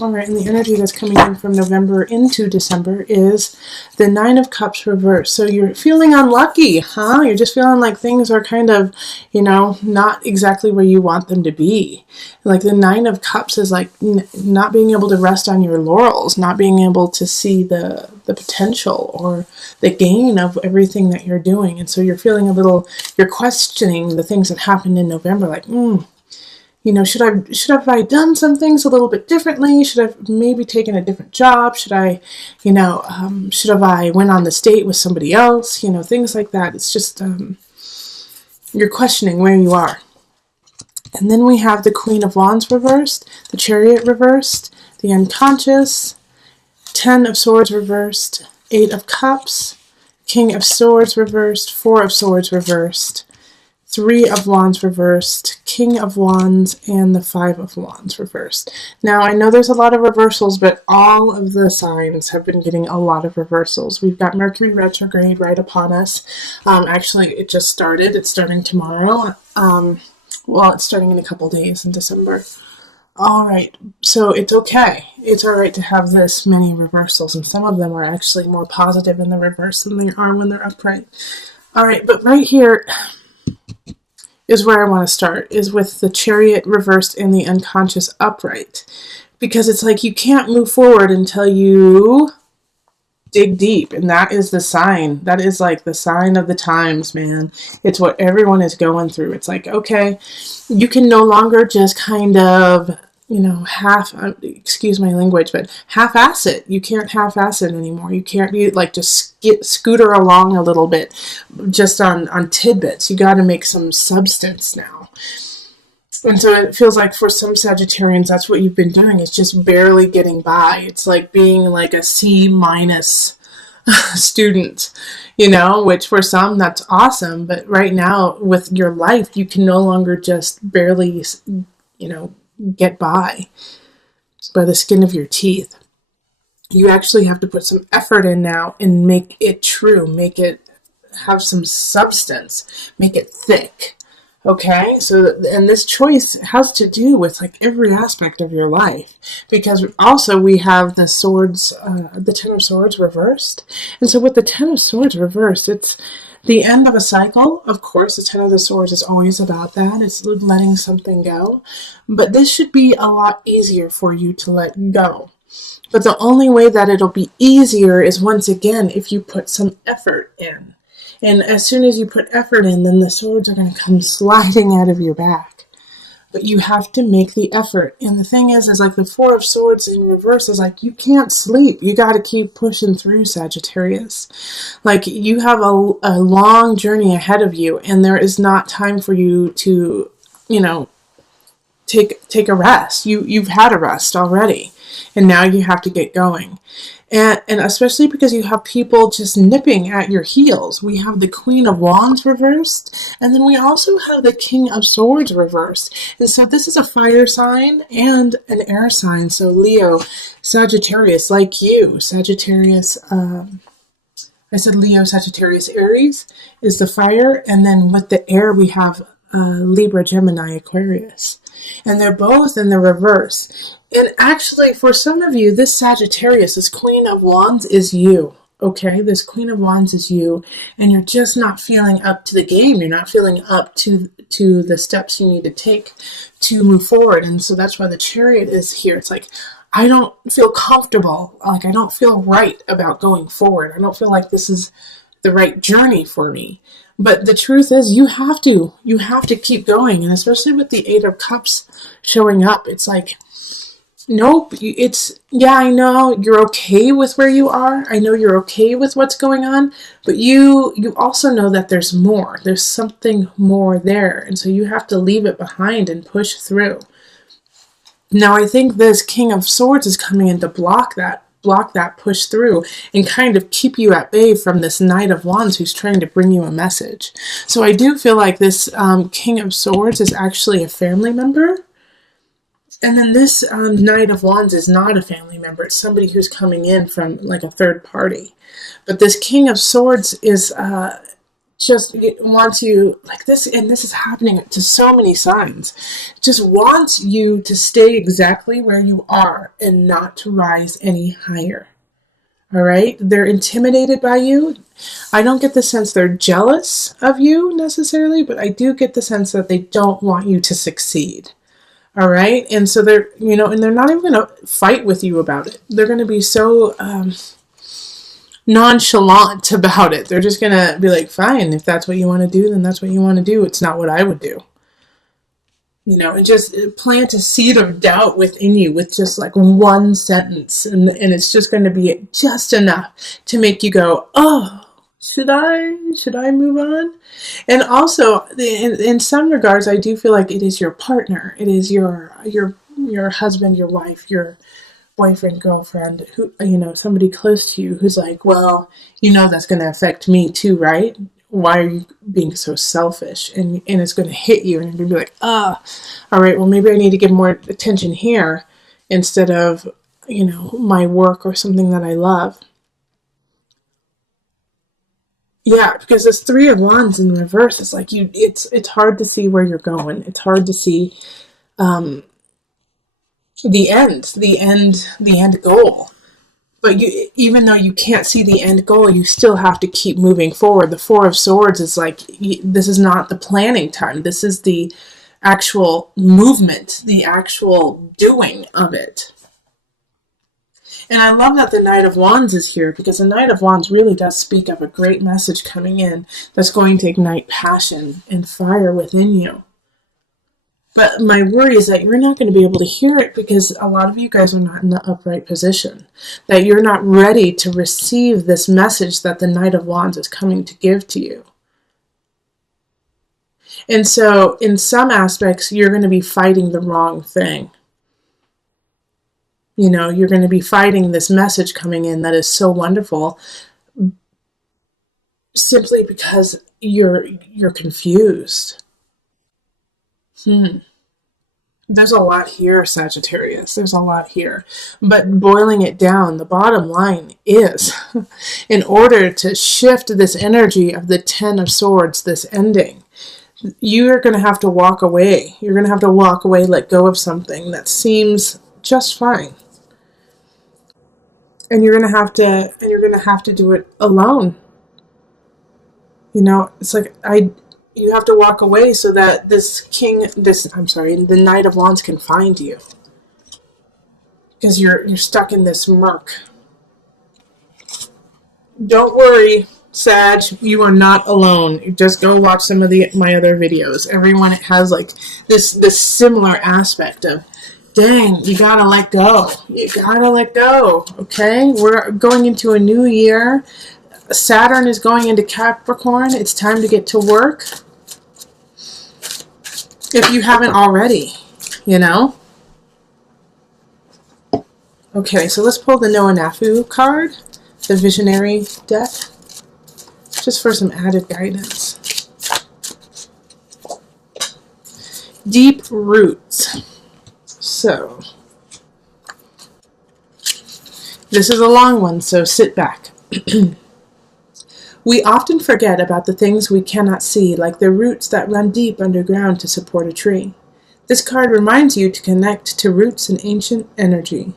All right, and the energy that's coming in from November into December is the Nine of Cups reversed. So you're feeling unlucky, huh? You're just feeling like things are kind of, not exactly where you want them to be. Like the Nine of Cups is like not being able to rest on your laurels, not being able to see the potential or the gain of everything that you're doing. And so you're feeling you're questioning the things that happened in November, like, should I done some things a little bit differently? Should I have maybe taken a different job? Should I went on this date with somebody else? Things like that. It's just, you're questioning where you are. And then we have the Queen of Wands reversed, the Chariot reversed, the Unconscious, 10 of Swords reversed, 8 of Cups, King of Swords reversed, 4 of Swords reversed, 3 of Wands reversed, King of Wands, and the 5 of Wands reversed. Now, I know there's a lot of reversals, but all of the signs have been getting a lot of reversals. We've got Mercury retrograde right upon us. Actually, it just started. It's starting tomorrow. It's starting in a couple days in December. All right, so it's okay. It's all right to have this many reversals, and some of them are actually more positive in the reverse than they are when they're upright. All right, but right here is where I want to start, is with the Chariot reversed and the Unconscious upright. Because it's like you can't move forward until you dig deep. And that is the sign. That is like the sign of the times, man. It's what everyone is going through. It's like, okay, you can no longer just kind of, excuse my language, but half-ass it. You can't half-ass it anymore. You can't be like just scooter along a little bit just on tidbits. You got to make some substance now. And so it feels like for some Sagittarians, that's what you've been doing, is just barely getting by. It's like being like a C- student, which for some that's awesome. But right now with your life, you can no longer just barely, get by the skin of your teeth. You actually have to put some effort in now and make it true, make it have some substance, make it thick. Okay, and this choice has to do with like every aspect of your life, because also we have the swords, the 10 of Swords reversed. And so with the 10 of Swords reversed, it's the end of a cycle. Of course, the 10 of the Swords is always about that. It's letting something go. But this should be a lot easier for you to let go. But the only way that it'll be easier is, once again, if you put some effort in. And as soon as you put effort in, then the swords are going to come sliding out of your back. But you have to make the effort. And the thing is like the 4 of Swords in reverse is like, you can't sleep. You got to keep pushing through, Sagittarius. Like, you have a long journey ahead of you, and there is not time for you to, take a rest. You've had a rest already, and now you have to get going. And especially because you have people just nipping at your heels. We have the Queen of Wands reversed, and then we also have the King of Swords reversed. And so this is a fire sign and an air sign. So Leo, Sagittarius, like you, Sagittarius, I said Leo, Sagittarius, Aries is the fire, and then with the air we have Libra, Gemini, Aquarius. And they're both in the reverse. And actually, for some of you, this Sagittarius, this Queen of Wands is you. Okay, this Queen of Wands is you, and you're just not feeling up to the game. You're not feeling up to the steps you need to take to move forward. And so that's why the Chariot is here. It's like, I don't feel comfortable. Like, I don't feel right about going forward. I don't feel like this is the right journey for me. But the truth is, you have to keep going. And especially with the 8 of Cups showing up, it's like, nope, I know you're okay with where you are. I know you're okay with what's going on, but you also know that there's more. There's something more there. And so you have to leave it behind and push through. Now, I think this King of Swords is coming in to block that push through and kind of keep you at bay from this Knight of Wands who's trying to bring you a message. So I do feel like this King of Swords is actually a family member. And then this Knight of Wands is not a family member. It's somebody who's coming in from like a third party. But this King of Swords is just wants you like this, and this is happening to so many signs, just wants you to stay exactly where you are and not to rise any higher. All right, they're intimidated by you. I don't get the sense they're jealous of you necessarily, but I do get the sense that they don't want you to succeed. All right, and so they're, and they're not even going to fight with you about it. They're going to be so nonchalant about it. They're just gonna be like, fine, if that's what you want to do, then that's what you want to do. It's not what I would do. And just plant a seed of doubt within you with just like one sentence. And it's just going to be just enough to make you go, oh, should I move on? And also, in some regards, I do feel like it is your partner. It is your husband, your wife, your boyfriend, girlfriend, who, somebody close to you who's like, well, that's going to affect me too, right? Why are you being so selfish? And it's going to hit you, and you're going to be like, all right, well, maybe I need to give more attention here instead of, my work or something that I love. Yeah, because this Three of Wands in reverse is like it's hard to see where you're going. It's hard to see um, the end goal. But even though you can't see the end goal, you still have to keep moving forward. The Four of Swords is like, this is not the planning time. This is the actual movement, the actual doing of it. And I love that the Knight of Wands is here, because the Knight of Wands really does speak of a great message coming in that's going to ignite passion and fire within you. But my worry is that you're not going to be able to hear it because a lot of you guys are not in the upright position. That you're not ready to receive this message that the Knight of Wands is coming to give to you. And so, in some aspects, you're going to be fighting the wrong thing. You're going to be fighting this message coming in that is so wonderful simply because you're confused. There's a lot here, Sagittarius. There's a lot here. But boiling it down, the bottom line is, in order to shift this energy of the Ten of Swords, this ending, you're going to have to walk away. You're going to have to walk away, let go of something that seems just fine. And you're going to have to do it alone. It's like you have to walk away so that the Knight of Wands can find you. Because you're stuck in this murk. Don't worry, Sag, you are not alone. Just go watch some of my other videos. Everyone has like this similar aspect of, dang, you gotta let go. You gotta let go, okay? We're going into a new year. Saturn is going into Capricorn. It's time to get to work. If you haven't already, Okay, so let's pull the Noah Nafu card, the Visionary deck, just for some added guidance. Deep roots. So, this is a long one, so sit back. We often forget about the things we cannot see, like the roots that run deep underground to support a tree. This card reminds you to connect to roots and ancient energy.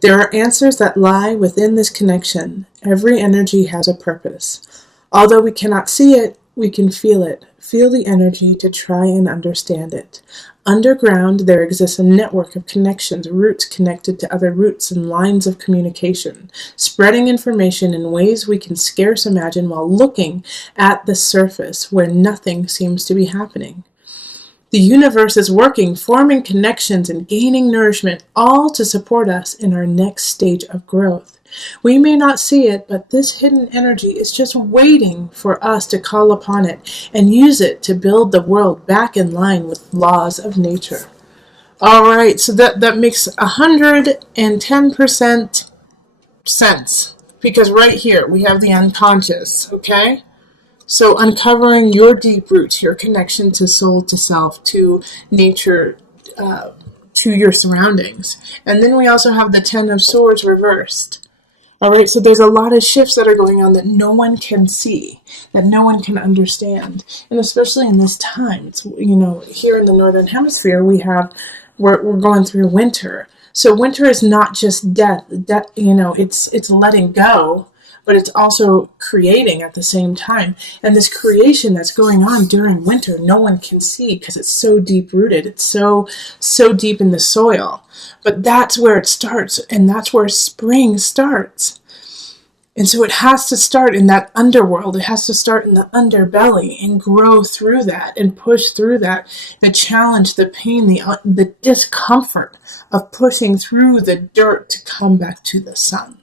There are answers that lie within this connection. Every energy has a purpose. Although we cannot see it, we can feel it. Feel the energy to try and understand it. Underground, there exists a network of connections, roots connected to other roots and lines of communication, spreading information in ways we can scarce imagine while looking at the surface where nothing seems to be happening. The universe is working, forming connections and gaining nourishment, all to support us in our next stage of growth. We may not see it, but this hidden energy is just waiting for us to call upon it and use it to build the world back in line with laws of nature. All right, so that makes 110% sense, because right here we have the unconscious, okay? So uncovering your deep roots, your connection to soul, to self, to nature, to your surroundings. And then we also have the Ten of Swords reversed. All right, so there's a lot of shifts that are going on that no one can see, that no one can understand, and especially in this time, it's, here in the northern hemisphere, we're going through winter. So winter is not just death. Death, it's letting go, but it's also creating at the same time. And this creation that's going on during winter, no one can see because it's so deep rooted. It's so deep in the soil. But that's where it starts, and that's where spring starts. And so it has to start in that underworld. It has to start in the underbelly and grow through that and push through that. The challenge, the pain, the discomfort of pushing through the dirt to come back to the sun.